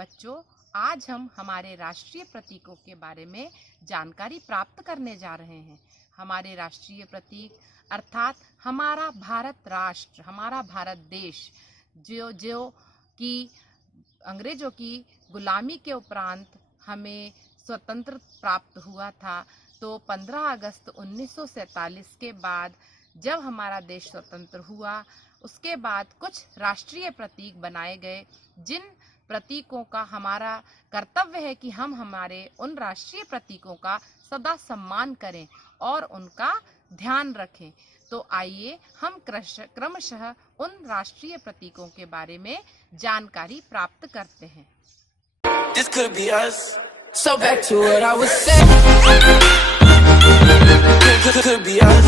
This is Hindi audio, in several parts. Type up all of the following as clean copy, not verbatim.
बच्चों, आज हम हमारे राष्ट्रीय प्रतीकों के बारे में जानकारी प्राप्त करने जा रहे हैं। हमारे राष्ट्रीय प्रतीक अर्थात हमारा भारत राष्ट्र, हमारा भारत देश जो कि अंग्रेजों की गुलामी के उपरांत हमें स्वतंत्र प्राप्त हुआ था। तो 15 अगस्त 1947 के बाद जब हमारा देश स्वतंत्र हुआ, उसके बाद कुछ राष्ट्रीय प्रतीक बनाए गए, जिन प्रतीकों का हमारा कर्तव्य है कि हम हमारे उन राष्ट्रीय प्रतीकों का सदा सम्मान करें और उनका ध्यान रखें। तो आइए हम क्रमशः उन राष्ट्रीय प्रतीकों के बारे में जानकारी प्राप्त करते हैं। This could be us. So back to what I was saying. Could be us.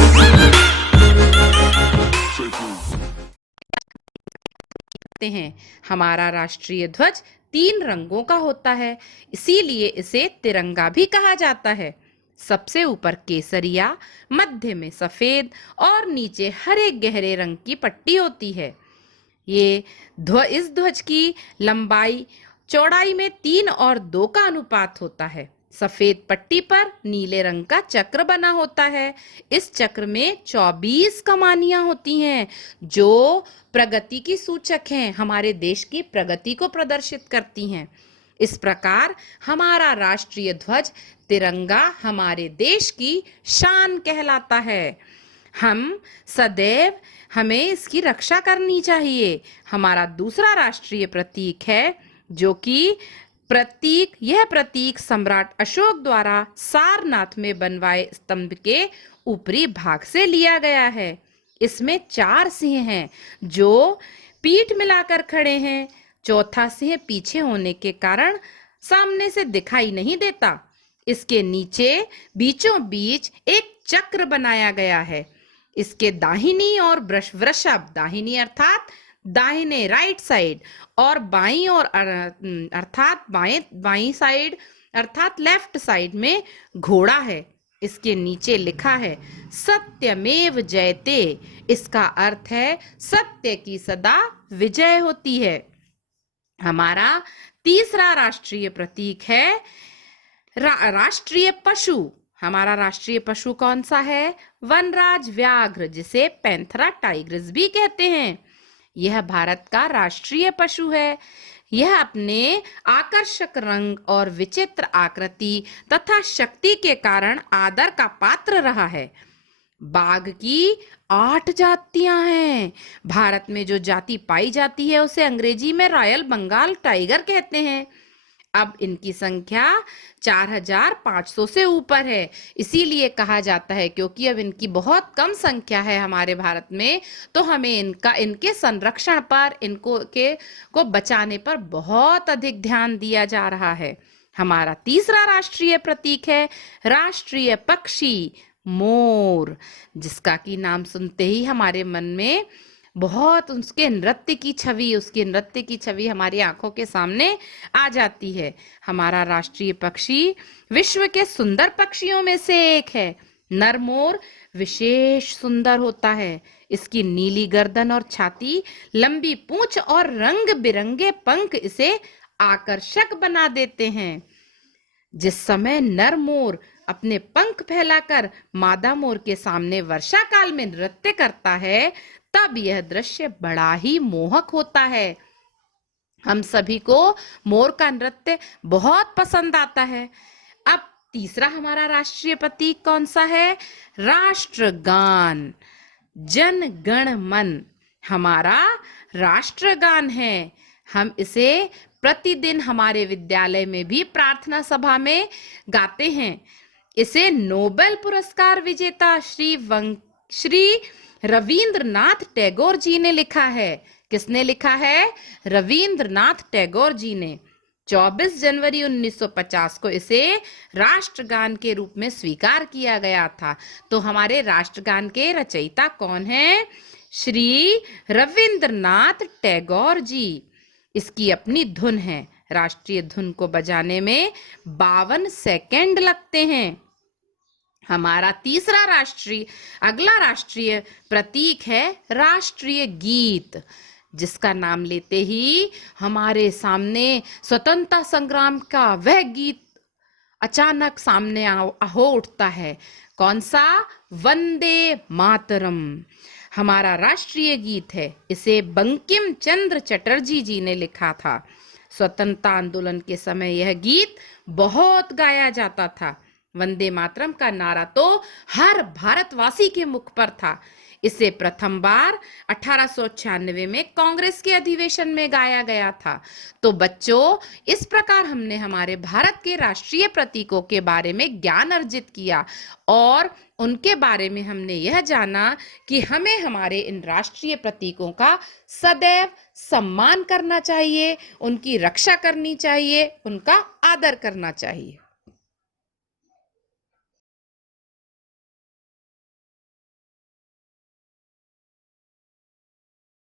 हैं हमारा राष्ट्रीय ध्वज 3 रंगों का होता है, इसीलिए इसे तिरंगा भी कहा जाता है। सबसे ऊपर केसरिया, मध्य में सफेद और नीचे हरे गहरे रंग की पट्टी होती है। इस ध्वज की लंबाई चौड़ाई में 3 और 2 का अनुपात होता है। सफेद पट्टी पर नीले रंग का चक्र बना होता है। इस चक्र में 24 कमानियां होती हैं, जो प्रगति की सूचक हैं, हमारे देश की प्रगति को प्रदर्शित करती हैं। इस प्रकार हमारा राष्ट्रीय ध्वज तिरंगा हमारे देश की शान कहलाता है। हमें इसकी रक्षा करनी चाहिए। हमारा दूसरा राष्ट्रीय प्रतीक है, जो कि यह प्रतीक सम्राट अशोक द्वारा सारनाथ में बनवाए स्तंभ के ऊपरी भाग से लिया गया है। इसमें 4 सिंह हैं, जो पीठ मिलाकर खड़े हैं। चौथा सिंह पीछे होने के कारण सामने से दिखाई नहीं देता। इसके नीचे बीचों बीच एक चक्र बनाया गया है। इसके दाहिनी और वृषभ, दाहिनी अर्थात दाहिने राइट साइड, और बाईं और अर्थात बाईं साइड अर्थात लेफ्ट साइड में घोड़ा है। इसके नीचे लिखा है सत्यमेव जयते। इसका अर्थ है सत्य की सदा विजय होती है। हमारा तीसरा राष्ट्रीय प्रतीक है राष्ट्रीय पशु। हमारा राष्ट्रीय पशु कौन सा है? वनराज व्याघ्र, जिसे पैंथरा टाइग्रिस भी कहते हैं। यह भारत का राष्ट्रीय पशु है। यह अपने आकर्षक रंग और विचित्र आकृति तथा शक्ति के कारण आदर का पात्र रहा है। बाघ की 8 जातियां हैं। भारत में जो जाति पाई जाती है उसे अंग्रेजी में रॉयल बंगाल टाइगर कहते हैं। अब इनकी संख्या 4500 से ऊपर है। इसीलिए कहा जाता है, क्योंकि अब इनकी बहुत कम संख्या है हमारे भारत में, तो हमें इनके संरक्षण पर, को बचाने पर बहुत अधिक ध्यान दिया जा रहा है। हमारा तीसरा राष्ट्रीय प्रतीक है राष्ट्रीय पक्षी मोर, जिसका की नाम सुनते ही हमारे मन में बहुत उसके नृत्य की छवि हमारी आंखों के सामने आ जाती है। हमारा राष्ट्रीय पक्षी विश्व के सुंदर पक्षियों में से एक है। नर मोर विशेष सुंदर होता है। इसकी नीली गर्दन और छाती, लंबी पूंछ और रंग बिरंगे पंख इसे आकर्षक बना देते हैं। जिस समय नर मोर अपने पंख फैलाकर मादा मोर के सामने वर्षा काल में नृत्य करता है, तब यह दृश्य बड़ा ही मोहक होता है। हम सभी को मोर का नृत्य बहुत पसंद आता है। अब तीसरा हमारा राष्ट्रीय प्रतीक कौन सा है? राष्ट्रगान। जन गण मन हमारा राष्ट्रगान है। हम इसे प्रतिदिन हमारे विद्यालय में भी प्रार्थना सभा में गाते हैं। इसे नोबेल पुरस्कार विजेता श्री रविंद्रनाथ टैगोर जी ने लिखा है। किसने लिखा है? रविंद्रनाथ टैगोर जी ने। 24 जनवरी 1950 को इसे राष्ट्रगान के रूप में स्वीकार किया गया था। तो हमारे राष्ट्रगान के रचयिता कौन हैं? श्री रविंद्रनाथ टैगोर जी। इसकी अपनी धुन है। राष्ट्रीय धुन को बजाने में 52 सेकंड लगते हैं। हमारा अगला राष्ट्रीय प्रतीक है राष्ट्रीय गीत। जिसका नाम लेते ही हमारे सामने स्वतंत्रता संग्राम का वह गीत अचानक सामने हो उठता है। कौन सा? वंदे मातरम हमारा राष्ट्रीय गीत है। इसे बंकिम चंद्र चटर्जी जी ने लिखा था। स्वतंत्रता आंदोलन के समय यह गीत बहुत गाया जाता था। वंदे मातरम का नारा तो हर भारतवासी के मुख पर था। इसे प्रथम बार 1896 में कांग्रेस के अधिवेशन में गाया गया था। तो बच्चों, इस प्रकार हमने हमारे भारत के राष्ट्रीय प्रतीकों के बारे में ज्ञान अर्जित किया और उनके बारे में हमने यह जाना कि हमें हमारे इन राष्ट्रीय प्रतीकों का सदैव सम्मान करना चाहिए, उनकी रक्षा करनी चाहिए, उनका आदर करना चाहिए।